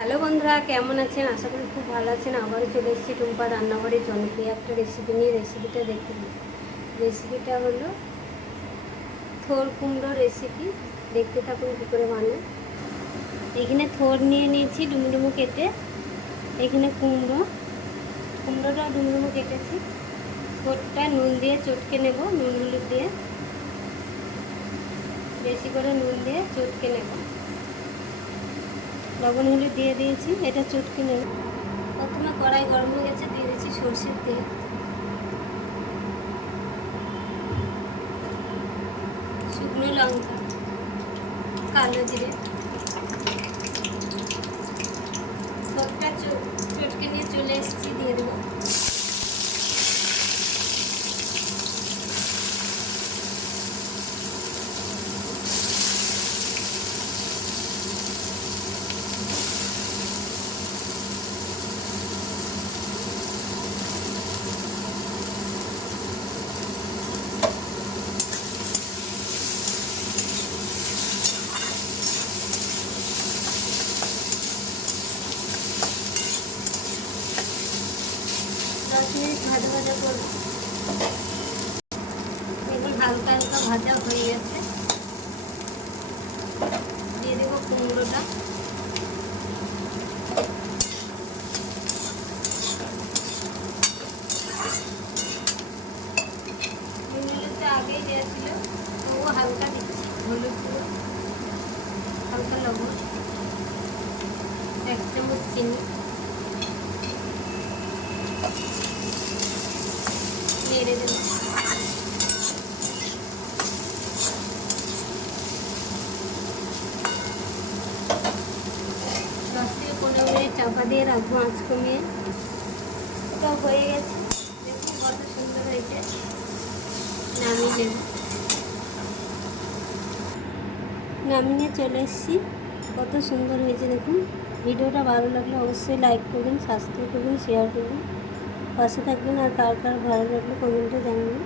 Hello বন্ধুরা, কেমন আছেন? আশা করি খুব ভালো আছেন। আবারও চলে এসেছি টুম্পা রান্নাঘরের জনপ্রিয় একটা রেসিপি নিয়ে। রেসিপিটা দেখে নিন। রেসিপিটা হলো থোর কুমড়ো রেসিপি। দেখতে থাকুন কী করে বানাই। এখানে থোর নিয়ে নিয়েছি ডুমডুমো কেটে। এখানে কুমড়োটা ডুমডুমো কেটেছি। থোরটা নুন দিয়ে চটকে নেব, নুন হলুদ দিয়ে, বেশি করে নুন দিয়ে চটকে নেব। লবণ হলুদ দিয়ে দিয়েছি, এটা চটকে নেব। প্রথমে কড়াই গরম হয়ে গেছে, দিয়ে দিয়েছি সরষের তেল, শুকনো লঙ্কা, কালো জিরে। সবটা চটকে নিয়ে চলে এসেছি, দিয়ে দেবো। ভাজা ভাজা করবো। এখন হালকা হালকা ভাজা হয়ে গেছে, দিয়ে দেবো কুমড়োটা। হলুদটা আগেই দেওয়া ছিল, তবুও হালকা দিচ্ছি হলুদ গুঁড়ো, হালকা লবণ, 1 চামচ চিনি, নেড়ে দেবো। 10 থেকে 15 মিনিট চাপা দিয়ে রাখবো, আঁচ কমিয়ে। তো হয়ে গেছে, দেখুন কত সুন্দর হয়েছে। নামিয়ে চলে এসেছি। কত সুন্দর হয়েছে দেখুন। ভিডিওটা ভালো লাগলে অবশ্যই লাইক করবেন, সাবস্ক্রাইব করবেন, শেয়ার করবেন, পাশে থাকবেন। আর কার কার ভালো লাগলে কমেন্টে জানাবেন।